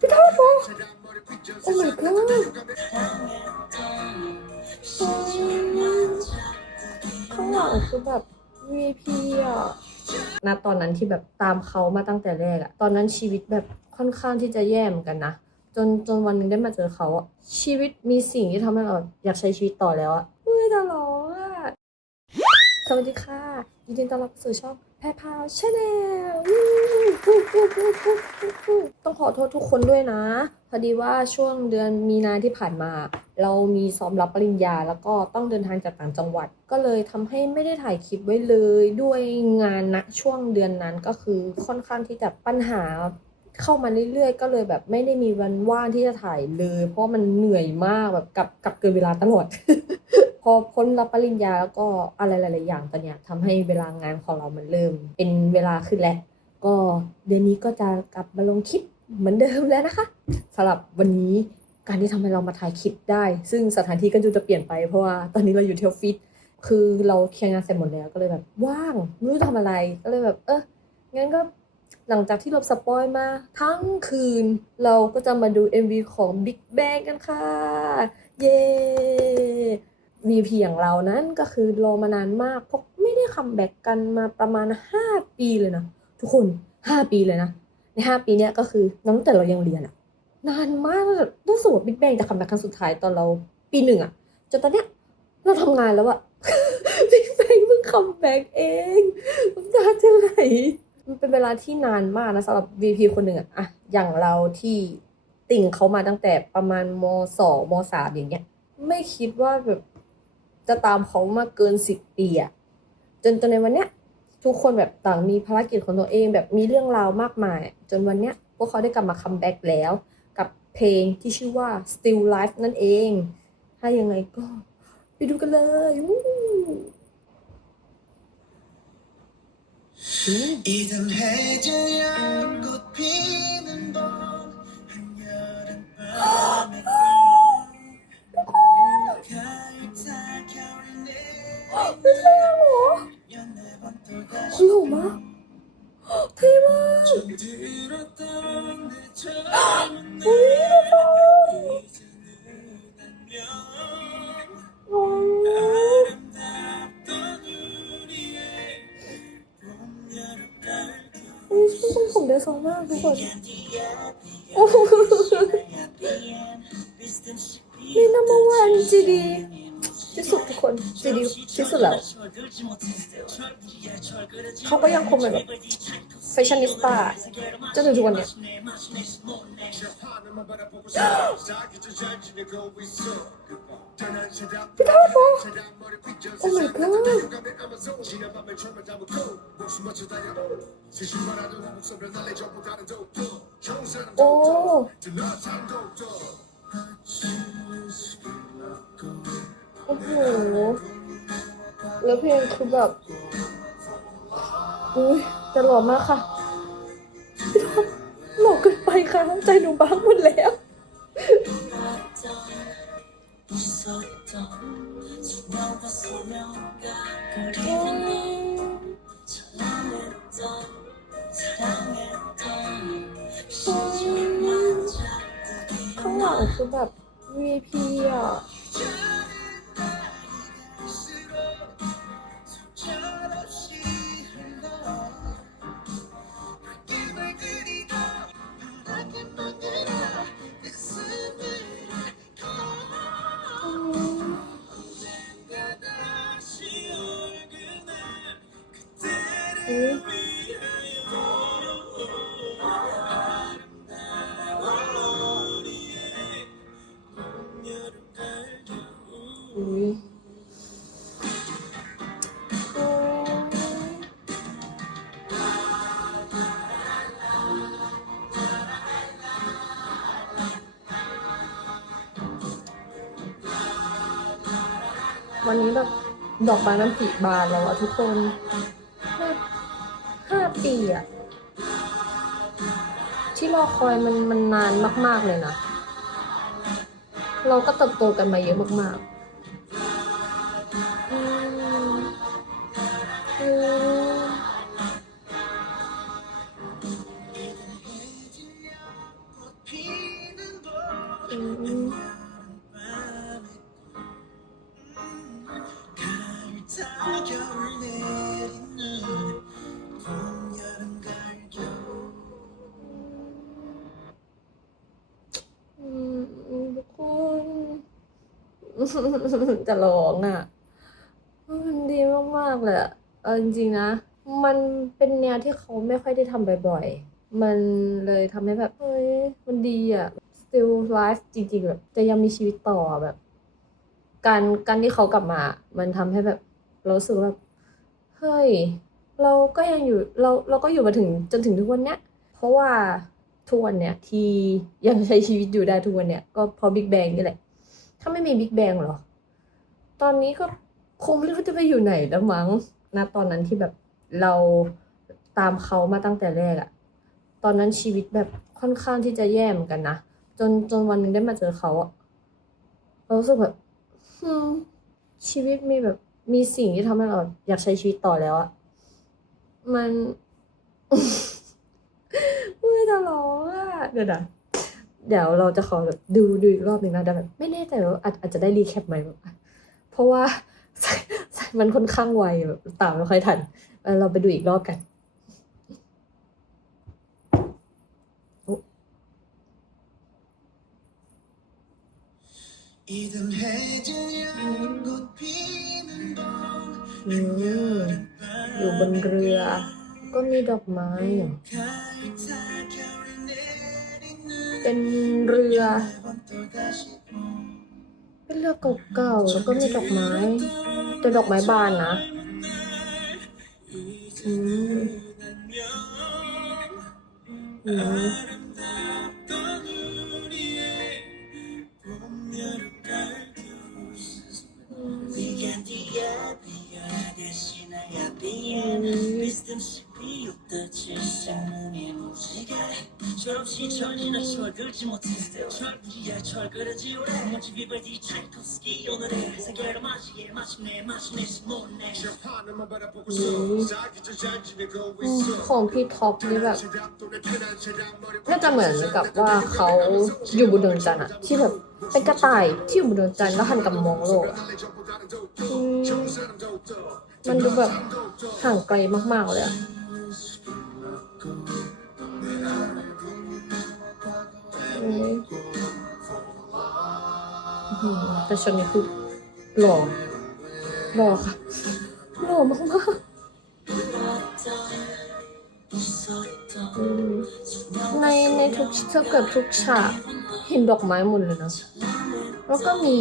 พี่ท็อปเหรอ Oh my god ข้างหลังคือแบบ VIP อะณตอนนั้นที่แบบตามเขามาตั้งแต่แรกอะตอนนั้นชีวิตแบบค่อนข้างที่จะแย่เหมือนกันนะ จนจนวันหนึงได้มาเจอเขาอะชีวิตมีสิ่งที่ทำให้เราอยากใช้ชีวิตต่อแล้วอะเฮ้ยจะร้ออะสวัสดีค่ะยินดีต้อนรับสู่ช่อง แพรพาวชาแนลต้องขอโทษทุกคนด้วยนะ พอดีว่าช่วงเดือนมีนาที่ผ่านมา เรามีซ้อมรับปริญญา แล้วก็ต้องเดินทางจากต่างจังหวัด ก็เลยทำให้ไม่ได้ถ่ายคลิปไว้เลย ด้วยงานณช่วงเดือนนั้นก็คือค่อนข้างที่จะปัญหาเข้ามาเรื่อยๆ ก็เลยแบบไม่ได้มีวันว่างที่จะถ่ายเลย เพราะมันเหนื่อยมากแบบกับกับเกินเวลาตลอด พอพ้นรับปริญญาแล้วก็อะไรหลาย ๆ อย่างตอนเนี้ยทำให้เวลางานของเรามันเริ่ม เป็นเวลาขึ้นแล้วก็เดือนนี้ก็จะกลับมาลงคลิปเหมือนเดิมแล้วนะคะสำหรับวันนี้การที่ทำให้เรามาถ่ายคลิปได้ ซึ่งสถานที่ก็จะเปลี่ยนไปเพราะว่าตอนนี้เราอยู่ที่ออฟฟิศคือเราเคลียร์งานเสร็จหมดแล้วก็เลยแบบว่างไม่รู้จะทำอะไรก็เลยแบบเอองั้นก็หลังจากที่ลบสปอยมาทั้งคืน เราก็จะมาดู MV ของ Big Bang กันค่ะ เย้ VP อย่างเรานั้นก็คือรอมานานมากเพราะไม่ได้คัมแบ็กกันมาประมาณ 5 ปีเลยนะทุกคน 5 ปีเลยนะ ใน 5 ปีเนี้ยก็คือตั้งแต่เรายังเรียนอะนานมากแล้วรู้สึกว่า Big Bang จะคัมแบ็กครั้งสุดท้ายตอนเราปีหนึ่งอะจนตอนเนี้ยเราทำงานแล้วอะ Big Bang เพิ่งคัมแบ็กเองน้ำตาจะไหลมันเป็นเวลาที่นานมากนะสำหรับ VP คนหนึ่งอะอะอย่างเราที่ติ่งเขามาตั้งแต่ประมาณมสองมสามอย่างเงี้ย ไม่คิดว่าแบบ จะตามเขามาเกินสิบปีอะจนจนในวันเนี้ย ทุกคนแบบต่างมีภารกิจของตัวเองแบบมีเรื่องราวมากมาย จนวันเนี้ยพวกเขาได้กลับมาคัมแบ็กแล้ว กับเพลงที่ชื่อว่า Still Life นั่นเอง ถ้ายังไงก็ ไปดูกันเลยอีทำให้ใจยามกดพี ไม่ใช่เเขาก็ยังคงเป็นแบบแฟชั่นนิสต้าจนถึงทุกวันเนี้ยพี่ท็อปเหรอ Oh my god โอ้โอ้โห แล้วเพลงคือแบบอุ้ยจะหล่อมากค่ะพี่ท็อปหล่อเกินไปค่ะใจหนูบ้างหมดแล้วโอ้ยข้างหลังคือแบบ VIP อะ ดอกไม้น้ำผีบานแล้วอะทุกคนห้าห้าปีอะที่รอคอยมันมันนานมาก ๆ เลยนะ เราก็เติบโตกันมาเยอะมาก ๆ จะร้องอะ มันดีมากๆเลยเอาจริงๆนะ มันเป็นแนวที่เขาไม่ค่อยได้ทำบ่อยๆ มันเลยทำให้แบบเฮ้ยมันดีอะ still life จริงๆแบบจะยังมีชีวิตต่อแบบ การการที่เขากลับมา มันทำให้แบบเรารู้สึกแบบเฮ้ยเราก็ยังอยู่เราเราก็อยู่มาถึงจนถึงทุกวันเนี้ย เพราะว่าทุกวันเนี้ยที่ยังใช้ชีวิตอยู่ได้ทุกวันเนี้ยก็เพราะบิ๊กแบงนี่แหละ ถ้าไม่มีบิ๊กแบงหรอ ตอนนี้ก็คงไม่รู้จะไปอยู่ไหนแล้วมั้งณตอนนั้นที่แบบเราตามเขามาตั้งแต่แรกอะตอนนั้นชีวิตแบบค่อนข้างที่จะแย่เหมือนกันนะ จนจนวันหนึ่งได้มาเจอเขาอะเรารู้สึกแบบฮึชีวิตมีแบบมีสิ่งที่ทำให้เราอยากใช้ชีวิตต่อแล้วอะมันไม่จะร้องอะเดี๋ยวนะ เดี๋ยวเราจะขอดูดูอีกรอบหนึ่งนะแต่แบบไม่แน่ใจว่าอาจจะได้รีแคปใหม่เพราะว่ามันค่อนข้างไวแบบตามไม่ค่อยทันเราไปดูอีกรอบกันอยู่บนเรือ ก็มีดอกไม้ เป็นเรือ เป็นเรือเก่าๆแล้วก็มีดอกไม้แต่ดอกไม้บานนะอืมอืมอืม 답던 우리의 봄 여름 가을 겨울 We got the happy 대신 I happy Wisdom 씨 피었다 칠생의 무지개 철없이 철지나 철들지 못했어 철기야 철그러지 오래 먼지 비발디 차이콥스키 오늘의 세계로 마시게 마시네 마시네 시모네 อืมอืมของพี่ท็อปนี่แบบน่าจะเหมือนกับว่าเขาอยู่บนดวงจันทร์อะที่แบบเป็นกระต่ายที่อยู่บนดวงจันทร์แล้วหันกลับมามองโลกอะอืมมันดูแบบห่างไกลมากๆเลยอะ แต่ชนนี้คือหล่อหล่อค่ะหล่อมากๆอืมในในทุกเกิดทุกฉากเห็นดอกไม้หมดเลยนะแล้วก็มี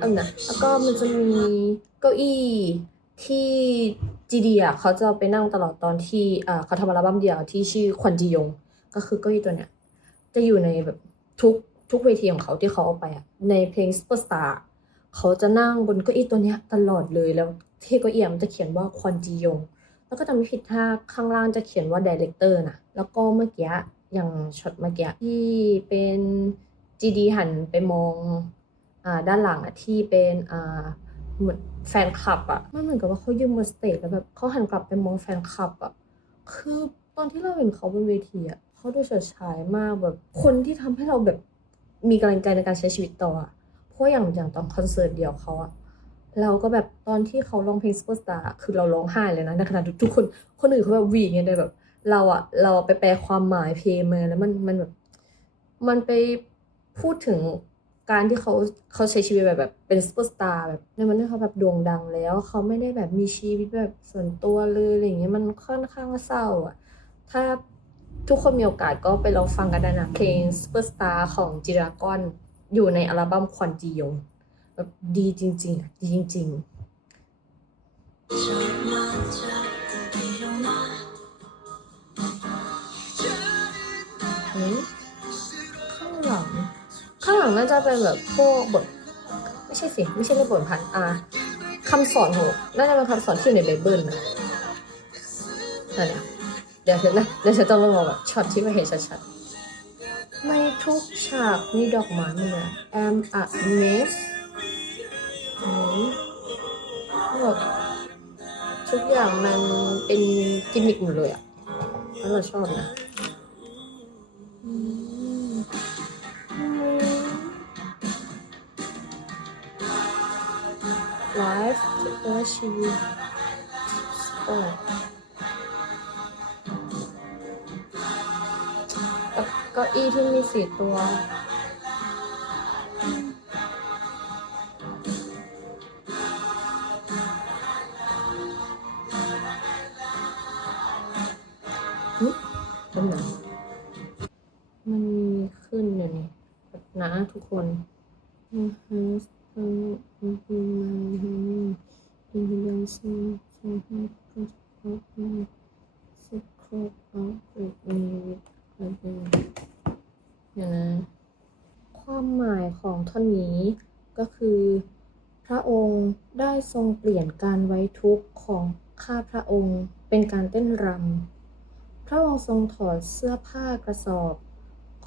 อันนะแล้วก็มันจะมีเก้าอี้ที่จีดีอะเขาจะไปนั่งตลอดตอนที่เขาทำอัลบั้มเดียวที่ชื่อควันจียง ก็คือเก้าอี้ตัวเนี้ยจะอยู่ในแบบทุกทุกเวทีของเขาที่เขาเอาไปอะในเพลง Superstar เขาจะนั่งบนเก้าอี้ตัวเนี้ยตลอดเลยแล้วที่เก้าอี้มันจะเขียนว่าควันจียง แล้วก็จะไม่ผิดถ้าข้างล่างจะเขียนว่า Director นะแล้วก็เมื่อกี้อย่างช็อตเมื่อกี้ที่เป็น GD หันไปมองอ่าด้านหลังอะที่เป็นอ่าเหมือนแฟนคลับอะมันเหมือนกับว่าเขายืนบนสเตจแล้วแบบเขาหันกลับไปมองแฟนคลับอะคือตอนที่เราเห็นเขาบนเวทีอะ เขาดูเฉิดฉายมากแบบคนที่ทำให้เราแบบมีกำลังใจในการใช้ชีวิตต่ออะเพราะอย่างอย่างตอนคอนเสิร์ตเดียวเขาอะเราก็แบบตอนที่เขาร้องเพลง Superstar อะคือเราร้องไห้เลยนะในขณะที่ทุกคนคนอื่นเขาแบบวีเงี้ยได้แบบ เราอะเราไปแปลความหมายเพลงมาแล้วมันมันแบบมันไปพูดถึงการที่เขาเขาใช้ชีวิตแบบแบบเป็นซูเปอร์สตาร์แบบในวันที่เขาแบบโด่งดังแล้ว เขาไม่ได้แบบมีชีวิตแบบส่วนตัวเลยอะไรอย่างเงี้ยมันค่อนข้างเศร้าอะถ้า ทุกคนมีโอกาสก็ไปลองฟังกันได้นะเพลง Superstar ของจิรากอนอยู่ในอัลบั้มควันจียงแบบดีจริงๆดีจริงๆข้างหลัง ข้างหลังน่าจะเป็นแบบพวกบท ไม่ใช่สิ ไม่ใช่เรื่องบทผ่านอ่าคำสอนของน่าจะเป็นคำสอนที่อยู่ในไบเบิลนะนั่นเนี่ย เดี๋ยวนะเดี๋ยวเธอต้องลองแบบช็อตที่ไม่เห็นชัดๆในทุกฉากมีดอกไม้หมดเลย am a mess อืมแบบทุกอย่างมันเป็นกิมมิคหมดเลยอะแล้วเราชอบนะไลฟ์และชีวิตโอ้ ตี้ที่มีสี่ตัว ตรงหนมันมีขึ้นอยู่นี้นะทุกคนนอือฮึอือฮึอือฮึอือฮึยังซึ่งซึ่งให้ก็ครบสิครบเอาอีกมีวิตอะไร นะความหมายของท่อนนี้ก็คือ พระองค์ได้ทรงเปลี่ยนการไว้ทุกข์ของข้าพระองค์เป็นการเต้นรำ พระองค์ทรงถอดเสื้อผ้ากระสอบ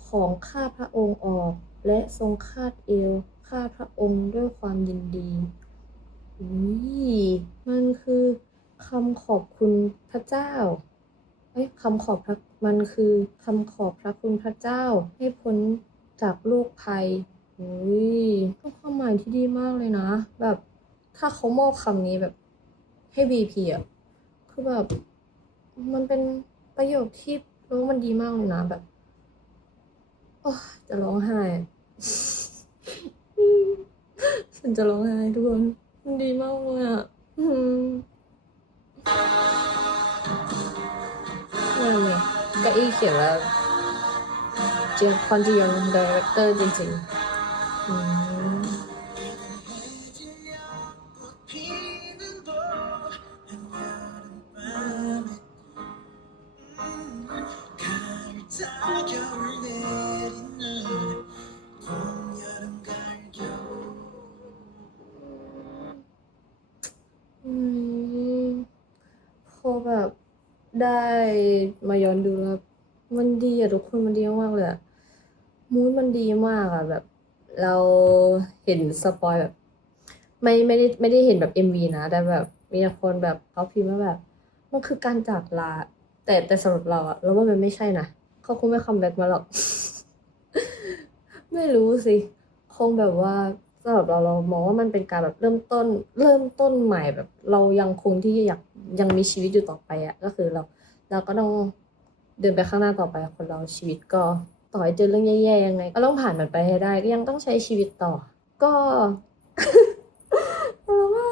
ของข้าพระองค์ออก และทรงคาดเอวข้าพระองค์ด้วยความยินดีอุ้ยมันคือคำขอบคุณพระเจ้า เอ้ยคำขอบพระมันคือคำขอบพระคุณพระเจ้า ให้พ้นจากโรคภัยอุ้ยก็ความหมายที่ดีมากเลยนะ แบบ ถ้าเขามอบคำนี้แบบให้ VP อะคือแบบ มันเป็นประโยคที่รู้มันดีมากเลยนะแบบโอ้จะร้องไห้ฉันจะร้องไห้ทุกคนมันดีมากเลยอะ อืมก็อีเขียนแล้วเจียงคอนจียองดีเรคเตอร์จริงๆ อืม ได้มาย้อนดูแล้วมันดีอะทุกคนมันดีมากเลยอะมูดมันดีมากอะแบบ เราเห็นสปอยแบบ ไม่ไม่ได้ไม่ได้เห็นแบบเอ็มวีนะ แต่แบบมีคนแบบเขาพิมพ์ว่าแบบ มันคือการจากลา แต่แต่สำหรับเราอะเราว่ามันไม่ใช่นะเขาคงไม่คัมแบ็กมาหรอก ไม่รู้สิ คงแบบว่า สำหรับเราเรามองว่ามันเป็นการแบบเริ่มต้น เริ่มต้นใหม่แบบ เรายังคงที่อยากยังมีชีวิตอยู่ต่อไปอะก็คือเรา เราก็ต้องเดินไปข้างหน้าต่อไปคนเราชีวิตก็ต่อให้เจอเรื่องแย่ๆยังไง ก็ต้องผ่านมันไปให้ได้ก็ยังต้องใช้ชีวิตต่อ ก็เราว่า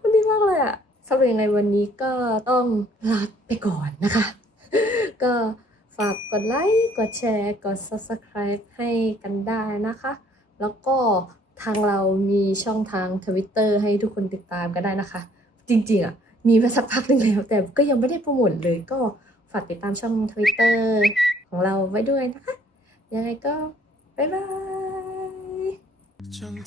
มันดีมากเลยอะสำหรับยังไงวันนี้ก็ต้องลาไปก่อนนะคะ ก็ฝากกดไลค์ กดแชร์ กด subscribe ให้กันได้นะคะ แล้วก็ทางเรามีช่องทางทวิตเตอร์ให้ทุกคนติดตามกันได้นะคะ จริงๆอะมีมาสักพักหนึ่งแล้ว แต่ก็ยังไม่ได้โปรโมทเลยก็ฝากติดตามช่องทวิตเตอร์ของเราไว้ด้วยนะคะ ยังไงก็ บ๊ายบาย정